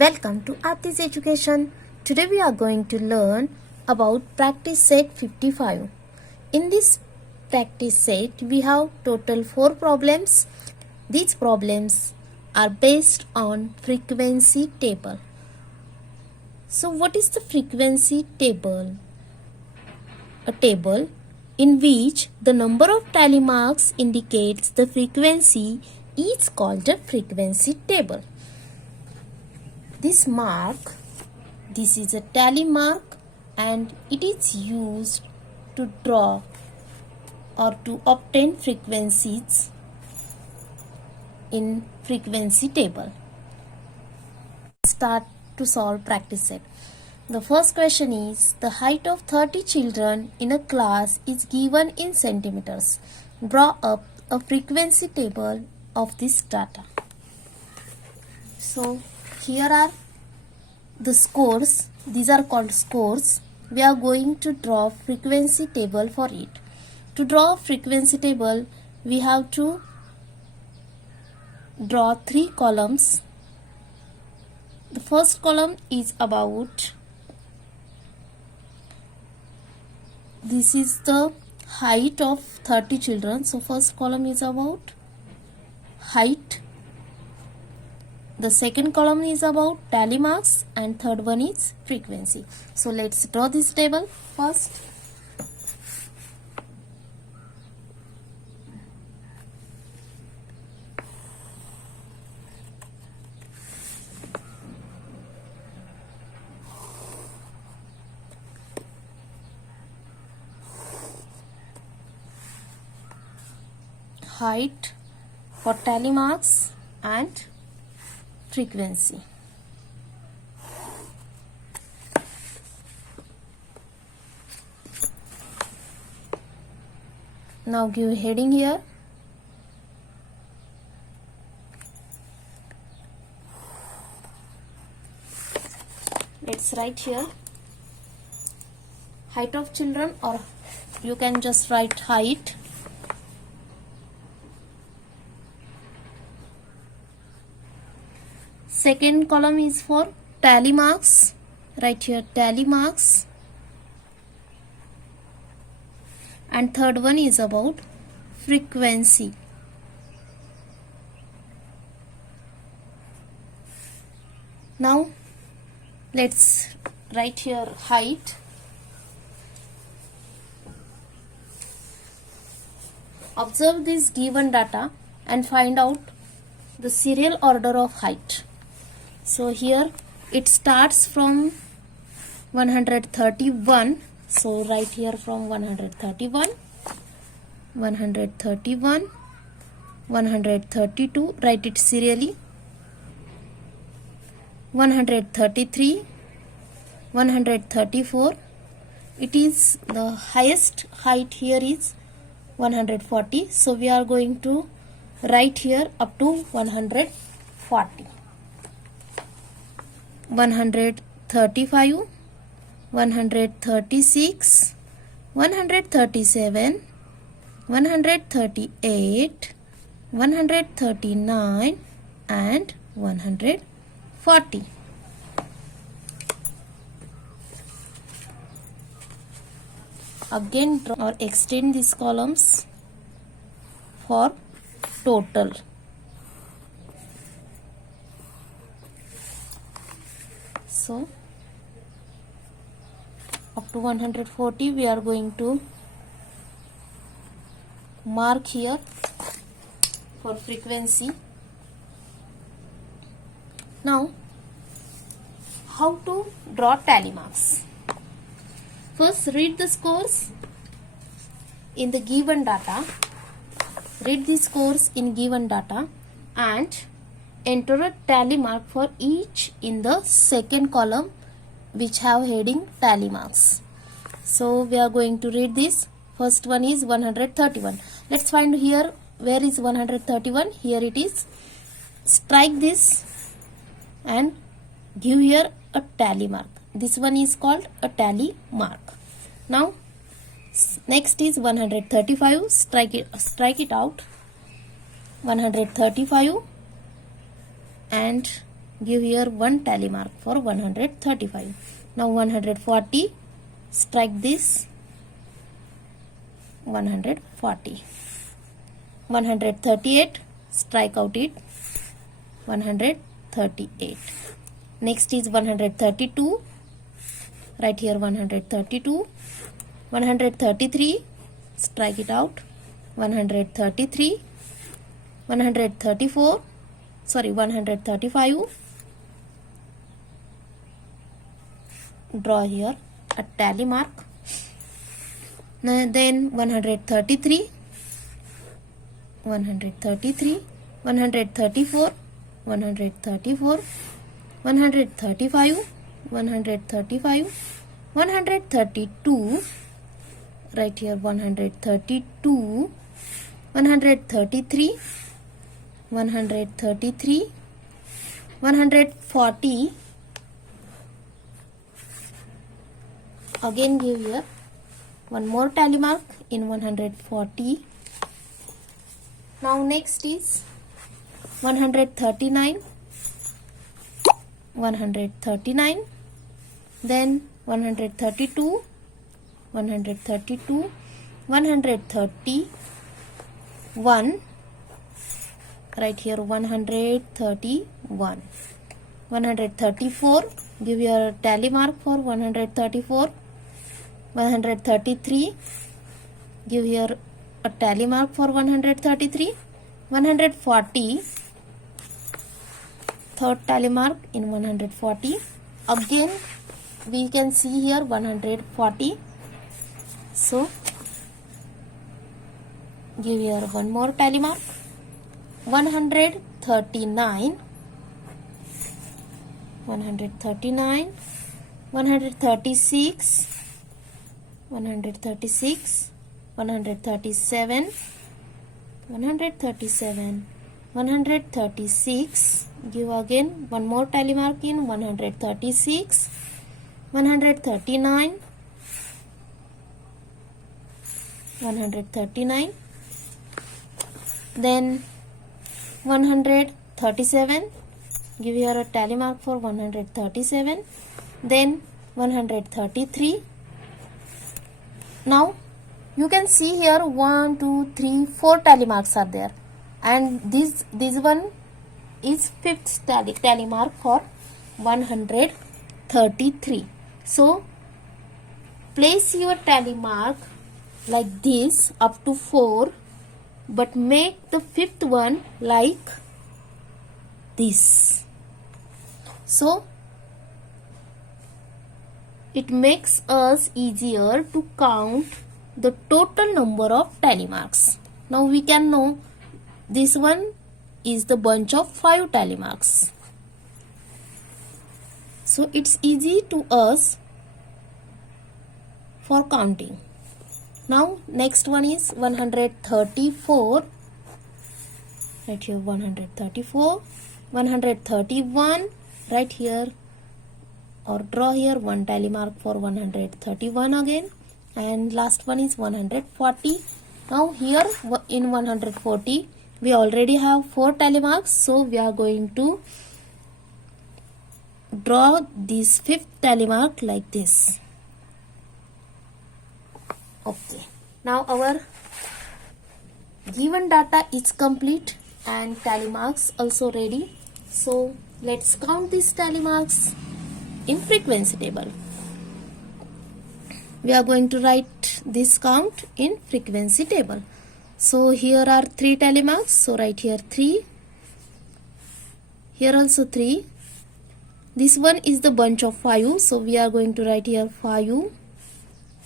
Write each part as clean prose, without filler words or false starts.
Welcome to Aarti's Education. Today we are going to learn about practice set 55. In this practice set we have total 4 problems. These problems are based on frequency table. So what is the frequency table? A table in which the number of tally marks indicates the frequency is called a frequency table. This is a tally mark and it is used to draw or to obtain frequencies in frequency table. Start to solve practice set. The first question is, the height of 30 children in a class is given in centimeters. Draw up a frequency table of this data. So here are the scores. These are called scores. We are going to draw frequency table for it. To draw a frequency table, we have to draw 3 columns. The first column is about, this is the height of 30 children. So first column is about height. The second column is about tally marks and third one is frequency. So let's draw this table first. Height for tally marks and frequency. Now give a heading here. Let's write here height of children, or you can just write height. Second column is for tally marks. Write here tally marks. And third one is about frequency. Now let's write here height. Observe this given data and find out the serial order of height. So here it starts from 131. So write here from 131, 131, 132. Write it serially. 133, 134. It is the highest height here is 140. So we are going to write here up to 140. 135, 136, 137, 138, 139 and 140. Again draw or extend these columns for total. So up to 140 we are going to mark here for frequency. Now how to draw tally marks? First read the scores in the given data. Read the scores in given data and enter a tally mark for each in the second column which have heading tally marks. So we are going to read this. First one is 131. Let's find here where is 131. Here it is. Strike this and give here a tally mark. This one is called a tally mark. Now next is 135. Strike it out. 135 and give here one tally mark for 135. Now 140, strike this 140. 138, strike out it 138. Next is 132, right here 132. 133, strike it out 133. 135, draw here a tally mark. Then 133, 134, 135, 132, right here 132, 133, 140, again give here one more tally mark in 140. Now next is 139, 139, then 132, 131, right here 131, 134, give your tally mark for 134, 133, give here a tally mark for 133, 140, third tally mark in 140, again we can see here 140, so give here one more tally mark, 139, 139, 136, 136, 137, 137, 136, give again one more tally mark in 136, 139, 139, then 137, give here a tally mark for 137, then 133. Now you can see here 1, 2, 3, 4 tally marks are there, and this one is fifth tally mark for 133. So place your tally mark like this up to 4, but make the fifth one like this. So it makes us easier to count the total number of tally marks. Now we can know this one is the bunch of 5 tally marks. So it's easy to us for counting. Now next one is 134, right here 134, 131, right here, or draw here one tally mark for 131 again, and last one is 140. Now here in 140 we already have 4 tally marks, so we are going to draw this fifth tally mark like this. Okay, now our given data is complete and tally marks also ready. So let's count these tally marks in frequency table. We are going to write this count in frequency table. So here are 3 tally marks, so write here 3, here also 3. This one is the bunch of 5, so we are going to write here 5.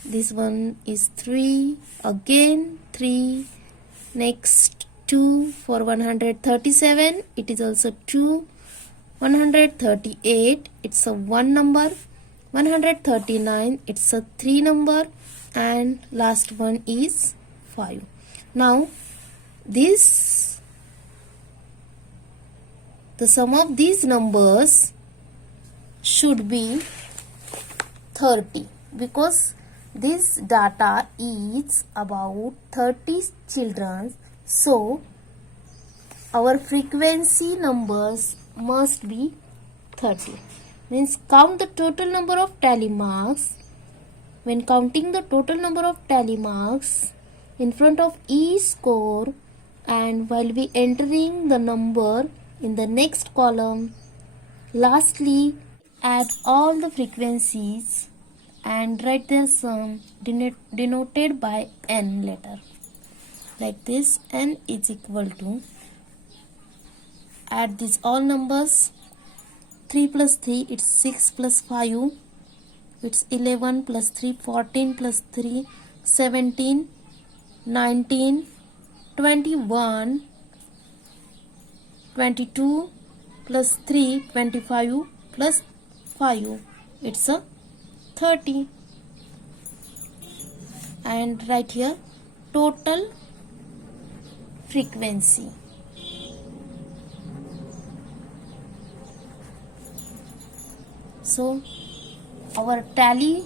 This one is 3, again 3, next 2 for 137, it is also 2, 138, it's a 1 number, 139, it's a 3 number, and last one is 5. Now the sum of these numbers should be 30, because this data is about 30 children, so our frequency numbers must be 30. Means count the total number of tally marks. When counting the total number of tally marks in front of each score, and while we entering the number in the next column, lastly add all the frequencies and write their sum denoted by n letter. Like this, n is equal to, add these all numbers, 3 plus 3 it's 6 plus 5 it's 11 plus 3 14 plus 3 17 19 21 22 plus 3 25 plus 5 it's a 30. And right here total frequency. So our tally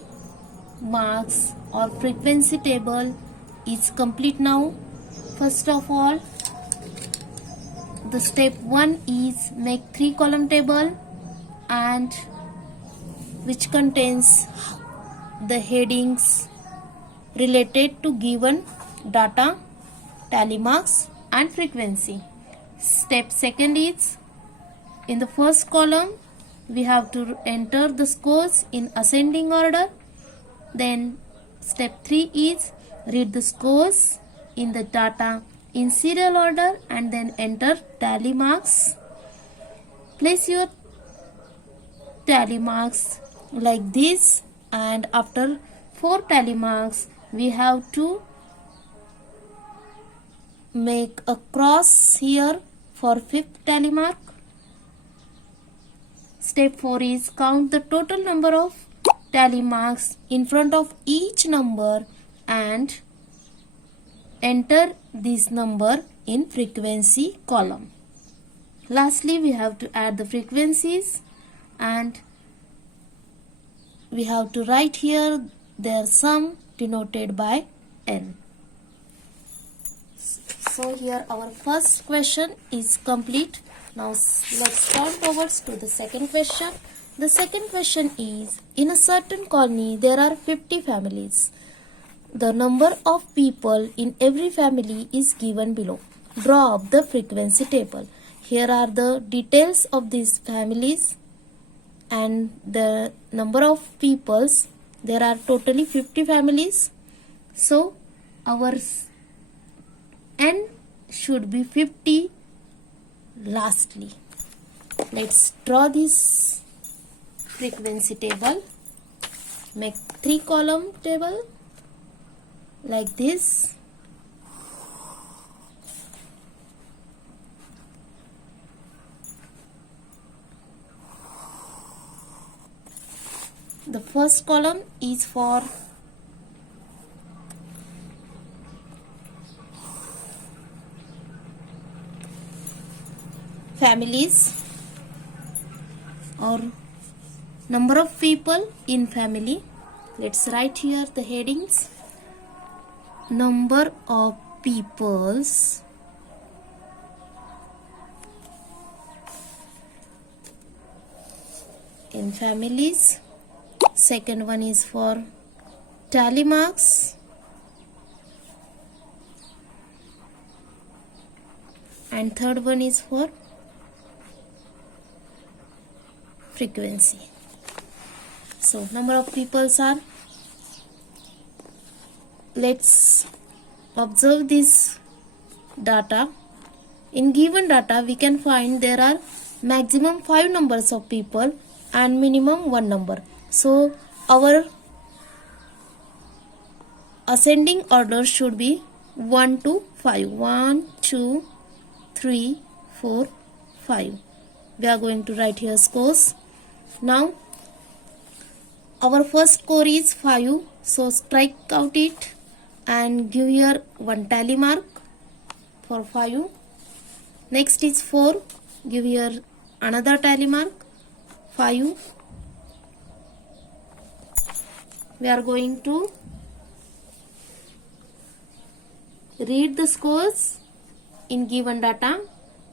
marks or frequency table is complete now. First of all, the step 1 is make 3 column table, and which contains the headings related to given data, tally marks and frequency. Step 2 is, in the first column we have to enter the scores in ascending order. Then step 3 is read the scores in the data in serial order and then enter tally marks. Place your tally marks like this, and after 4 tally marks we have to make a cross here for 5th tally mark. Step 4 is count the total number of tally marks in front of each number and enter this number in frequency column. Lastly, we have to add the frequencies and we have to write here their sum denoted by n. So here our first question is complete. Now let's turn forwards to the second question. The second question is, in a certain colony there are 50 families. The number of people in every family is given below. Draw up the frequency table. Here are the details of these families and the number of peoples. There are totally 50 families. So our n should be 50 lastly. Let's draw this frequency table. Make 3 column table like this. The first column is for families or number of people in family. Let's write here the headings. Number of peoples in families. Second one is for tally marks, and third one is for frequency. So number of peoples are, let's observe this data. In given data we can find there are maximum 5 numbers of people and minimum 1 number. So our ascending order should be 1 to 5. 1, 2, 3, 4, 5. We are going to write here scores. Now our first score is 5. So strike out it and give here 1 tally mark for 5. Next is 4. Give here another tally mark 5. We are going to read the scores in given data.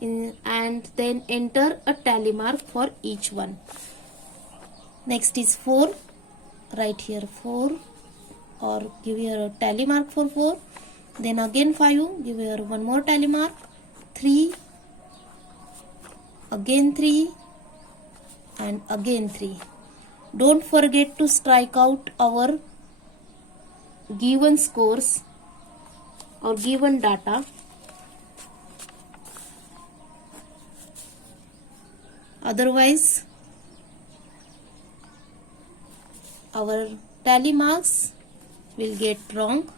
and then enter a tally mark for each one. Next is 4. Write here 4 or give here a tally mark for 4. Then again 5, give here one more tally mark. 3, again 3 and again 3. Don't forget to strike out our given scores or given data. Otherwise, our tally marks will get wrong.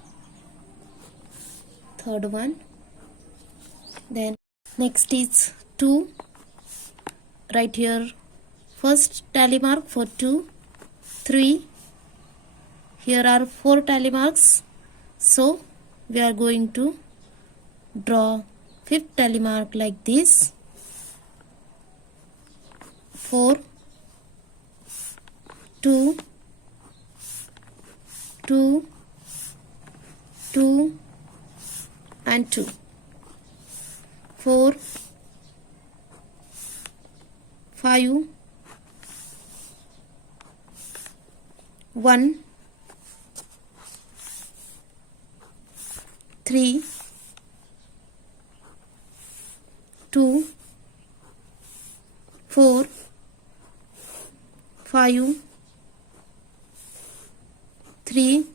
Third one. Then next is 2. Write here first tally mark for 2. 3. Here are 4 tally marks. So we are going to draw 5th tally mark like this. 4, 2, 2, 2 and 2. 4, 5, 1, 3, 2, 4, 5, 3,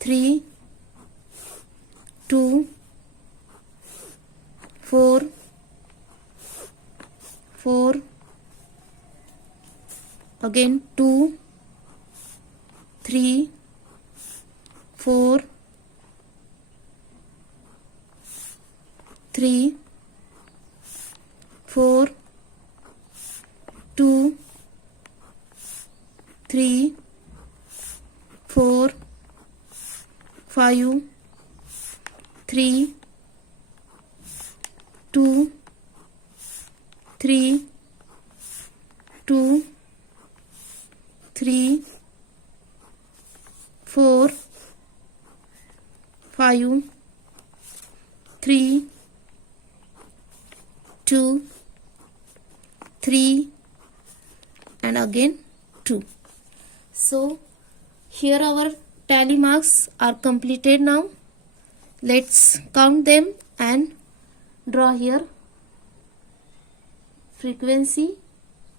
3, 2, 4, 4, again 2, 3, 4, 3, 4, 2, 3, 4, 5, 3, 2, 3, 2, 3, 4, 5, 3, 2, 3 and again 2. So here our tally marks are completed now. Let's count them and draw here frequency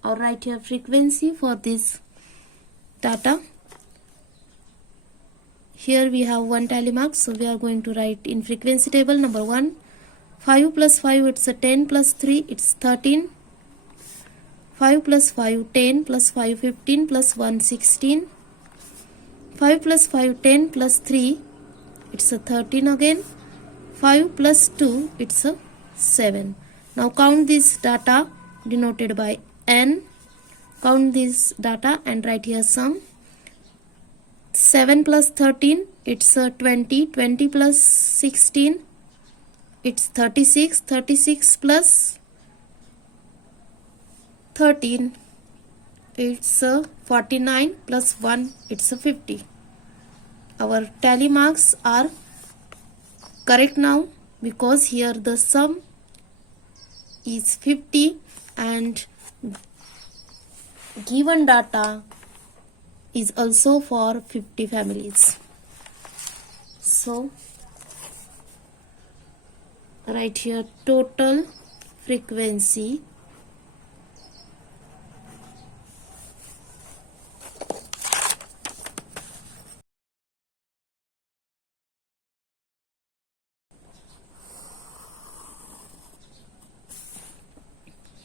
or write here frequency for this data. Here we have 1 tally mark, so we are going to write in frequency table number 1. 5 plus 5, it's a 10 plus 3, it's 13. 5 plus 5, 10 plus 5, 15 plus 1, 16. 5 plus 5, 10 plus 3, it's a 13 again. 5 plus 2, it's a 7. Now count this data denoted by n. Count this data and write here sum. 7 plus 13, it's a 20. 20 plus 16, it's 36. 36 plus 13, it's a 49 plus 1, it's a 50. Our tally marks are correct now because here the sum is 50 and given data is also for 50 families. So write here total frequency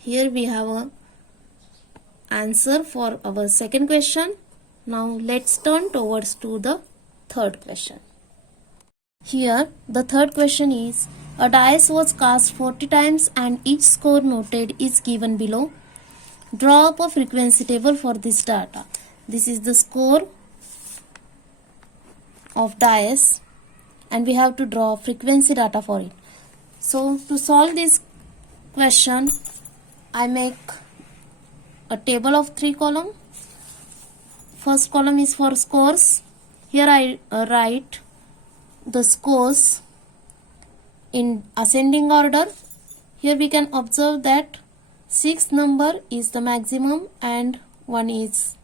here we have a answer for our second question. Now let's turn towards to the third question. Here the third question is a dice was cast 40 times and each score noted is given below. Draw up a frequency table for this data. This is the score of dice and we have to draw frequency data for it. So to solve this question, I make a table of 3 columns. First column is for scores. Here I write the scores in ascending order. Here we can observe that 6th number is the maximum and 1 is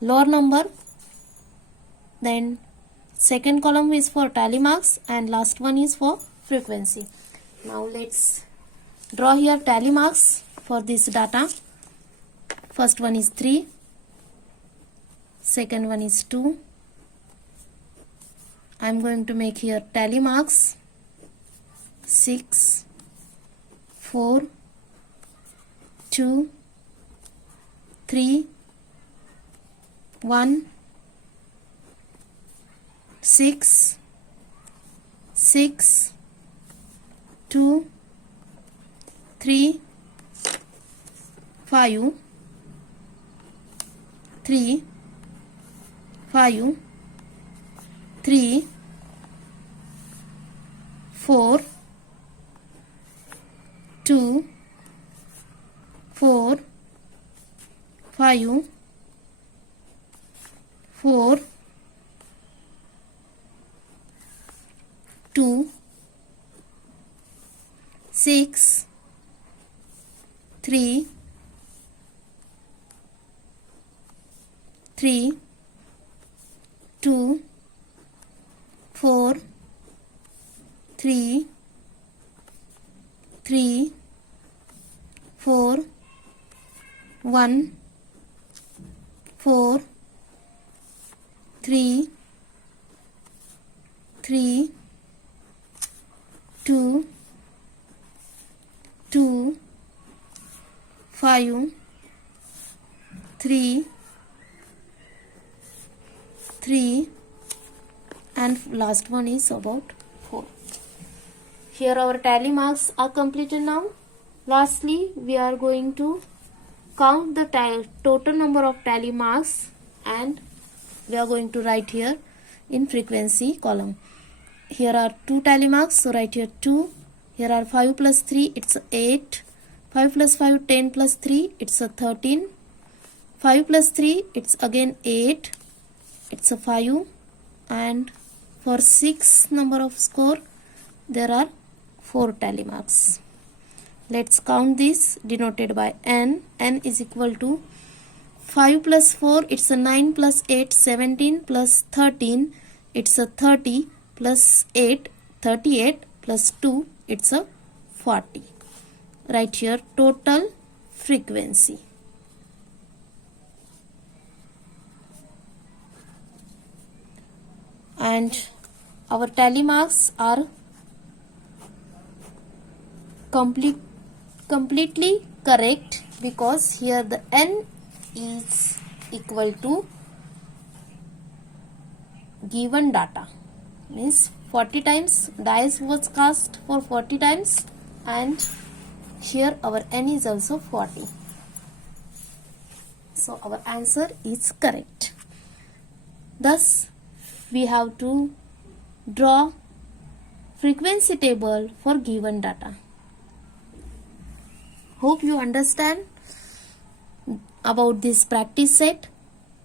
lower number. Then second column is for tally marks and last one is for frequency. Now let's draw here tally marks for this data. First one is 3, second one is 2. I am going to make here tally marks 6, 4, 2, 3, 1, 6, 6, 2, 3, 5, 3, 5, 3, 4, 2, 4, 5, 4, 2, 6, 3, 3, 2, 4, 3, 3, 4, 1, 4, 3, 3, 2, 2, 5, 3, 3, and last one is about 4. Here our tally marks are completed now. Lastly, we are going to count the total number of tally marks and we are going to write here in frequency column. Here are 2 tally marks, so write here 2. Here are 5 plus 3, it's 8. 5 plus 5, 10 plus 3, it's a 13. 5 plus 3, it's again 8. It's a 5. And for 6 number of score, there are 4 tally marks. Let's count this denoted by n. N is equal to 5 plus 4, it's a 9 plus 8, 17 plus 13, it's a 30 plus 8, 38 plus 2, it's a 40. Write here total frequency. And our tally marks are completely correct because here the n is equal to given data, means 40 times dice was cast for 40 times and here our n is also 40. So our answer is correct. Thus we have to draw frequency table for given data. Hope you understand about this practice set.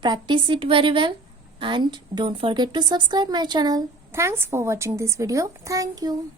Practice it very well and don't forget to subscribe my channel. Thanks for watching this video. Thank you.